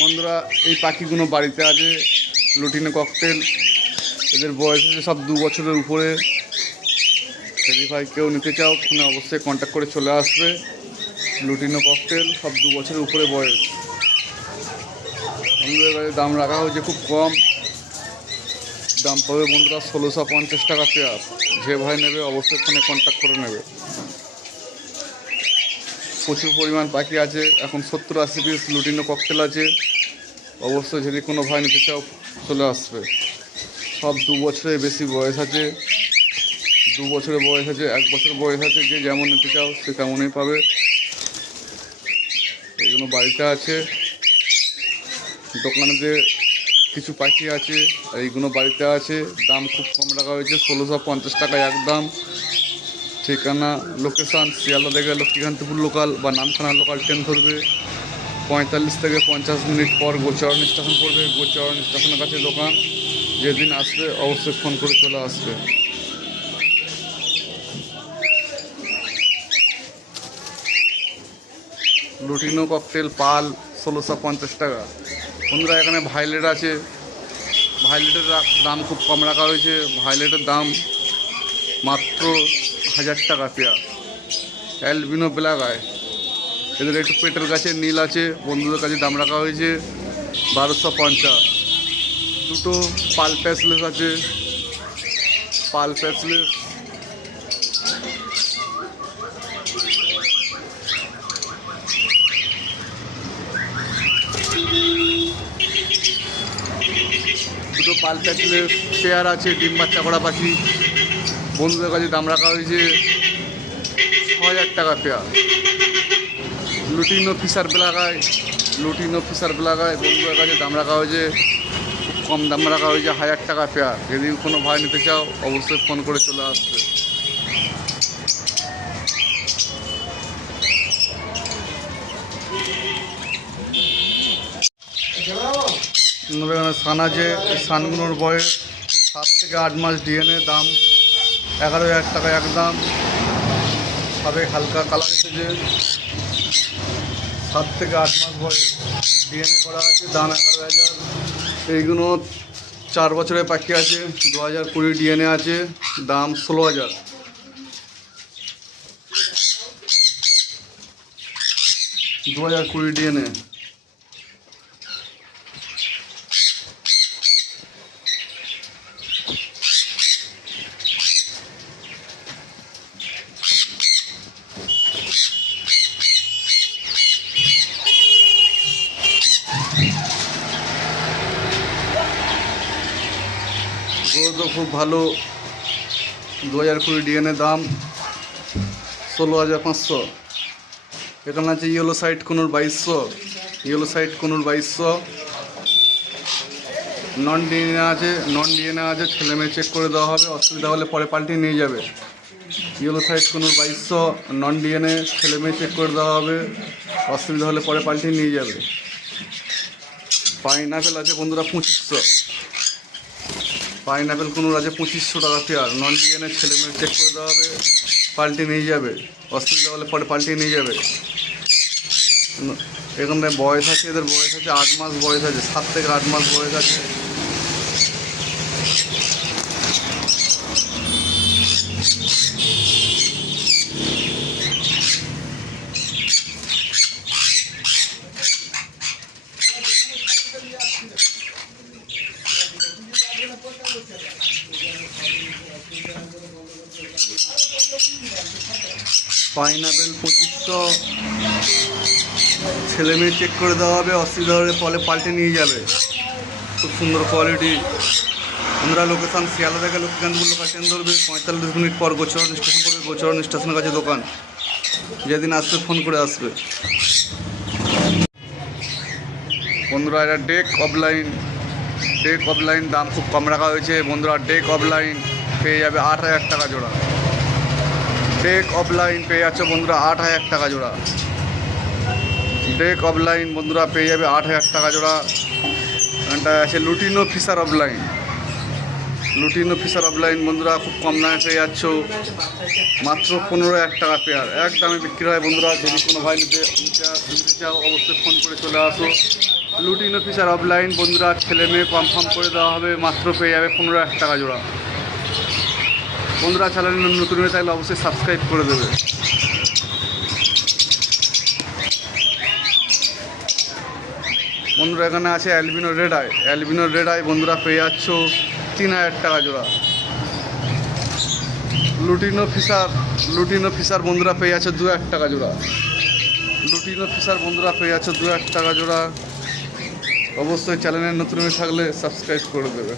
বন্ধুরা, এই পাখিগুলো বাড়িতে আছে, লুটিনো ককটেল এদের বয়স হচ্ছে সব দু বছরের উপরে। যদি ভাই, কেউ নিতে চাও, ফোনে অবশ্যই কন্ট্যাক্ট করে চলে আসবে। লুটিনো ককটেল সব দু বছরের উপরে বয়স। বন্ধুদের কাছে দাম রাখা হয়েছে খুব কম। দাম পাবে বন্ধুরা ষোলোশো পঞ্চাশ টাকা পেয়ার যে ভাই নেবে, অবশ্যই ফোনে কন্ট্যাক্ট করে নেবে। প্রচুর পরিমাণ পাখি আছে, এখন সত্তর আশি পিস লুটিনো ককটেল আছে। অবশ্যই যদি কোনো ভাই নিতে চাও, চলে আসবে। সব দু বছরের বেশি বয়স আছে। দু বছরের বয়স আছে, এক বছর বয়স আছে, যে যেমন নিতে চাও, সে তেমনই পাবে। এইগুলো বাড়িতে আছে। দোকানেতে কিছু পাখি আছে, এইগুলো বাড়িতে আছে। দাম খুব কম রাখা হয়েছে, ষোলোশো পঞ্চাশ টাকায় একদম। ঠিকানা লোকেশান শিয়ালদা থেকে লক্ষ্মীকান্তপুর লোকাল বা নামখানা লোকাল ট্রেন ধরবে। পঁয়তাল্লিশ থেকে পঞ্চাশ মিনিট পর গোচারণ স্টেশন পড়বে, গোচারণ স্টেশনের কাছে দোকান। যেদিন আসবে অবশ্যই ফোন করে চলে আসবে। লুটিনো ককটেল পাল, ষোলোশো পঞ্চাশ টাকা। বন্ধুরা, এখানে ভাইলেট আছে। ভাইলেটের দাম খুব কম রাখা হয়েছে। ভাইলেটের দাম মাত্র হাজার টাকা পেয়ার। অ্যালবিনো বেলাগায় এদের একটু পেটের কাছে নীল আছে, বন্ধুদের কাছে দাম রাখা হয়েছে বারোশো পঞ্চাশ। দুটো পাল প্যাসলেস আছে। পাল প্যাসলেস। দুটো পাল প্যাসলেস, পেয়ার আছে, ডিম বাচ্চা করা পাখি। বন্ধুদের কাছে দাম রাখা হয়েছে ছ হাজার টাকা পেয়ার লুটিনো ফিসার বেলাগায় লুটিনো ফিসার বেলাগায় বন্ধুদের কাছে দাম রাখা হয়েছে, কম দাম রাখা হয়েছে হাজার টাকা পেয়ার যদি কোনো ভাই নিতে চাও, অবশ্যই ফোন করে চলে আসবে। সান আছে সানগুলোর বয়স সাত থেকে আট মাস ডিএনএ দাম। এগারো হাজার টাকা একদম। সবে হালকা কালার এসেছে। সাত থেকে আট মাস বয়স ডিএনএ করা আছে দাম এগারো হাজার। এইগুলো চার বছরের পাখি আছে, দু হাজার কুড়ি ডিএনএ আছে, দাম ষোলো হাজার। দু হাজার কুড়ি ডিএনএ গরু তো খুব ভালো দু হাজার কুড়ি ডিএনএ দাম ষোলো হাজার পাঁচশো। এখানে আছে ইয়েলো সাইড কোনোর বাইশশো ইয়েলো সাইড কোনোর বাইশশো। নন ডিএনএ আছে নন ডিএনএ আছে, ছেলে মেয়ে চেক করে দেওয়া হবে, অসুবিধা হলে পরে পাল্টে নিয়ে যাবে। ইয়েলো সাইড কোনোর বাইশশো নন ডিএনএ ছেলে মেয়ে চেক করে দেওয়া হবে, অসুবিধা হলে পরে পাল্টে নিয়ে যাবে। পাইনাপেল আছে বন্ধুরা পঁচিশশো। পাইনাপেল কোনো আছে পঁচিশশো টাকা ফেয়ার নন ডিএনএ ছেলে মেয়ে চেক করে দেওয়া হবে, পাল্টে নিয়ে যাবে। অসুবিধা হলে পরে পাল্টে নিয়ে যাবে। এখানে বয়স আছে, এদের বয়স আছে আট মাস বয়স আছে, সাত থেকে আট মাস বয়স আছে। পাইনাপেল পঁচিশশো। ছেলে মেয়ে চেক করে দেওয়া হবে, অসুবিধা হলে ফলে পাল্টে নিয়ে যাবে। খুব সুন্দর কোয়ালিটি আমরা লোকেশান শিয়ালদা থেকে লোকাল ট্রেন ধরবে। পঁয়তাল্লিশ মিনিট পর গোচরণ স্টেশন পড়বে গোচরণ স্টেশনের কাছে দোকান। যেদিন আসবে ফোন করে আসবে। বন্ধুরা এটা ডেক অফলাইন ডেক অফ লাইন দাম খুব কম রাখা হয়েছে। বন্ধুরা ডেক অফ লাইন পেয়ে যাবে আট হাজার টাকা জোড়া। ডেক অফ লাইন পেয়ে যাচ্ছে বন্ধুরা আট হাজার টাকা জোড়া। ডেক অফ লাইন বন্ধুরা পেয়ে যাবে আট হাজার টাকা জোড়া। আছে lutino Fischer offline lutino Fischer offline বন্ধুরা, খুব কম দামে পেয়ে যাচ্ছ। মাত্র পনেরো এক টাকা পেয়ার এক দামে বিক্রি হয়, বন্ধুরা, যদি কোনো ভাই নিতে নিতে চাও, অবশ্যই ফোন করে চলে আসো। লুটিন অফিসার অফলাইন বন্ধুরা, ছেলে মেয়ে কনফার্ম করে দেওয়া হবে, মাত্র পেয়ে যাবে পনেরো এক টাকা জোড়া। বন্ধুরা চ্যানেল নতুন হয়ে থাকলে অবশ্যই সাবস্ক্রাইব করে দেবে। বন্ধুরা, এখানে আছে albino red eye albino red eye বন্ধুরা, পেয়ে যাচ্ছ তিন হাজার টাকা জোড়া। লুটিনো ফিসার লুটিনো ফিসার বন্ধুরা, পেয়ে যাচ্ছে দু এক টাকা জোড়া। লুটিনো ফিসার বন্ধুরা, পেয়ে যাচ্ছে দু এক টাকা জোড়া। অবশ্যই চ্যানেলের নতুন থাকলে সাবস্ক্রাইব করে দেবে।